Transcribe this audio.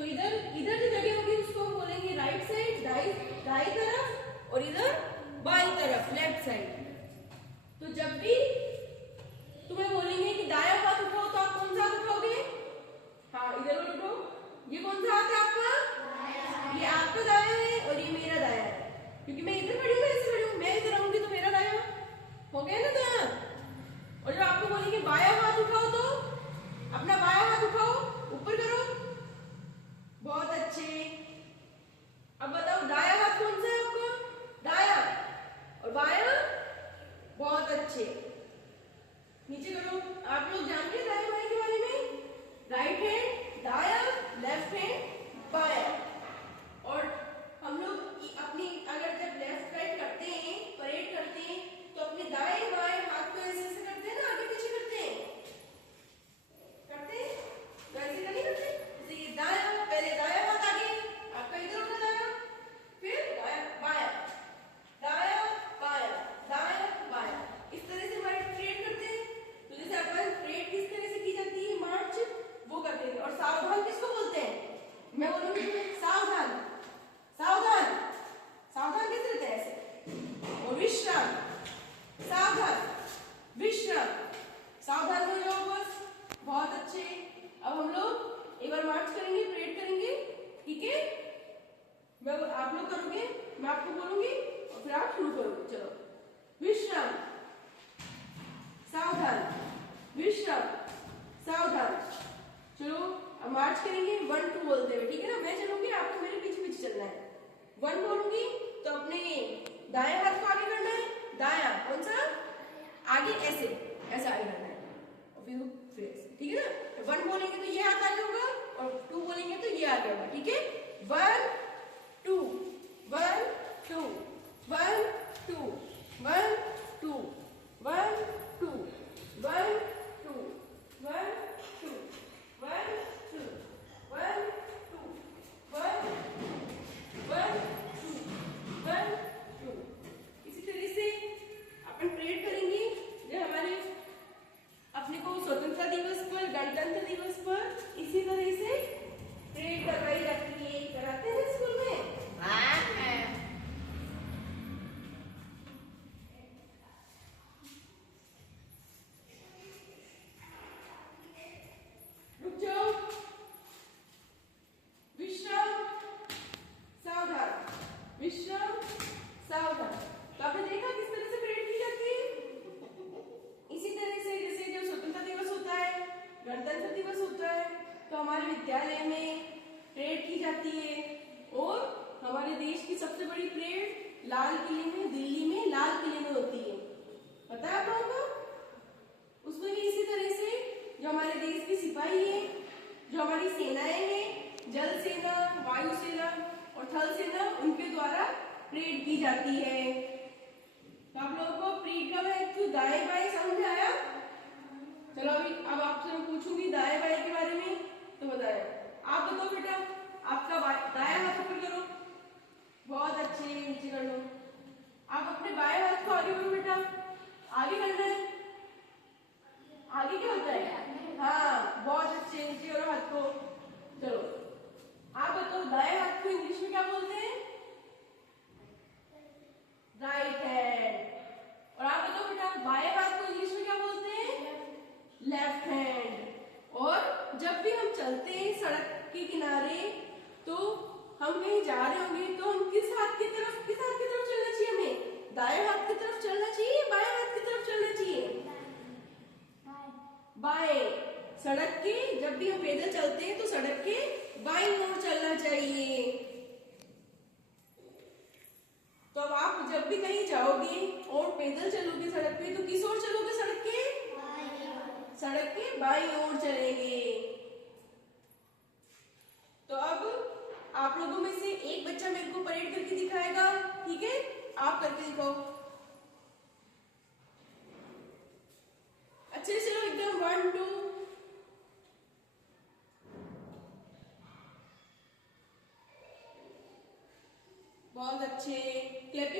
तो इधर इधर जो जगह होगी उसको हम बोलेंगे राइट साइड, दाई तरफ, और इधर बाई तरफ लेफ्ट साइड। तो जब भी तुम्हें बोलेंगे कि दाया हाथ उठाओ तो आप कौन सा हाथ उठाओगे? हाँ, इधर उठो। ये कौन सा हाथ है आपका? ये आपका दाया है और ये मेरा दाया है, क्योंकि मैं इधर खड़ी हूँ, ऐसे खड़ी हूँ, मैं इधर आऊंगी तो मेरा दाया हो गया ना दाया। और जब आपको बोलेंगे बाया हाथ उठाओ तो अपना बाया हाथ उठाओ, ऊपर करो। बहुत अच्छे। अब बताओ दाया हाथ कौन सा है आपका? दाया। और बाया? बहुत अच्छे। नीचे करो। आप लोग जानते हैं दाया बाया के बारे में? राइट हैंड दाया, लेफ्ट हैंड बाया। और हम लोग अपनी अगर जब लेफ्ट राइट करते हैं, परेड करते हैं, तो अपने दाएं बाएं हाथ को ऐसे ऐसे करते हैं ना, आगे पीछे करते हैं, तो ऐसे नहीं करते? जैसे ये दाया, पहले दाया हाथ आगे, आपका इधर उठा दाया, फिर दाया बाया, दाया बाया, दाया बाया, इस तरह से हमारे परेड करते हैं। तो जैसे अपन परेड किस तरह से की जाती है, मार्च, वो करते हैं। और सावधान किसको बोलते हैं? मैं बोलूंगी सावधान, सावधान, सावधान कैसे रहते हैं? ऐसे। और विश्राम, सावधान, विश्राम, सावधान हो जाओ बस। बहुत अच्छे। अब हम लोग एक बार मार्च करेंगे, परेड करेंगे, ठीक है? मैं आप लोग करोगे, मैं आपको बोलूंगी और फिर आप शुरू करोगे। चलो, विश्राम, सावधान, विश्राम, सावधान। चलो अब मार्च करेंगे 1 2 बोलते हुए, ठीक है ना? मैं चलूंगी, आपको मेरे पीछे पीछे चलना है। 1 बोलूंगी तो अपने दाएं हाथ को आगे करना है, दाया कौन सा? आगे ऐसे, ऐसे आगे करना है, और फिर ऐसे, ठीक है ना? 1 बोलेंगे तो ये हाथ आगे होगा, और 2 बोलेंगे तो ये आगे होगा, ठीक है? 1 2 1 2 1 2 1 2 1 2 1 2 1 2 1 2 1 2 1 1 2 1 2। इसी तरह से अपन परेड करेंगे। जो हमारे अपने को स्वतंत्रता दिवस पर, गणतंत्र दिवस पर इसी तरह से परेड करवाई जाती है। कराते हैं स्कूल में? रुक जाओ। विश्राम, सावधान, विश्राम, सावधान। तो आपने देखा किस तरह से परेड की जाती है? इसी तरह से जैसे जब स्वतंत्रता दिवस होता है, गणतंत्र दिवस होता है, तो हमारे विद्यालय में परेड की जाती है। और हमारे देश की सबसे बड़ी परेड लाल किले में, दिल्ली में लाल किले में होती है। पता है आप लोगों को? उसमें भी इसी तरह से जो हमारे देश के सिपाही है, जो हमारी सेनाएं हैं, जल सेना, वायु सेना और थल सेना, उनके द्वारा परेड की जाती है। तो आप लोगों को परेड का मैं दाएं बाएं समझ आया? चलो अभी अब आपसे मैं पूछूंगी दाएं बाएं के बारे में, तो बताया। आप बताओ बेटा, आपका दाया हाथ ऊपर करो। बहुत अच्छे, नीचे कर लो। आप अपने बाएं हाथ को आगे करो बेटा, आगे करना है। आगे क्या होता है? हाँ, बहुत अच्छे, नीचे करो हाथ को। चलो आप बताओ दाएं हाथ को इंग्लिश में क्या बोलते हैं? Right hand. और आप बताओ बेटा बाएं हाथ को इंग्लिश में क्या बोलते हैं? Left hand. और जब भी हम चलते हैं सड़क के किनारे, तो हम कहीं जा रहे होंगे, तो हम किस हाथ की तरफ चलना चाहिए? हमें दाएं हाथ की तरफ चलना चाहिए, बाएं हाथ की तरफ चलना चाहिए? बाएं। सड़क के, जब भी हम पैदल चलते हैं तो सड़क के बाईं ओर चलना चाहिए। तो अब आप जब भी कहीं जाओगे और पैदल चलोगे सड़क पे, तो किस ओर चलोगे? सड़क के बाईं ओर चलेंगे। तो अब आप लोगों में से एक बच्चा मेरे को परेड करके दिखाएगा, ठीक है? आप करके दिखाओ अच्छे से। चलो एकदम 1 2। बहुत अच्छे। क्लैपिंग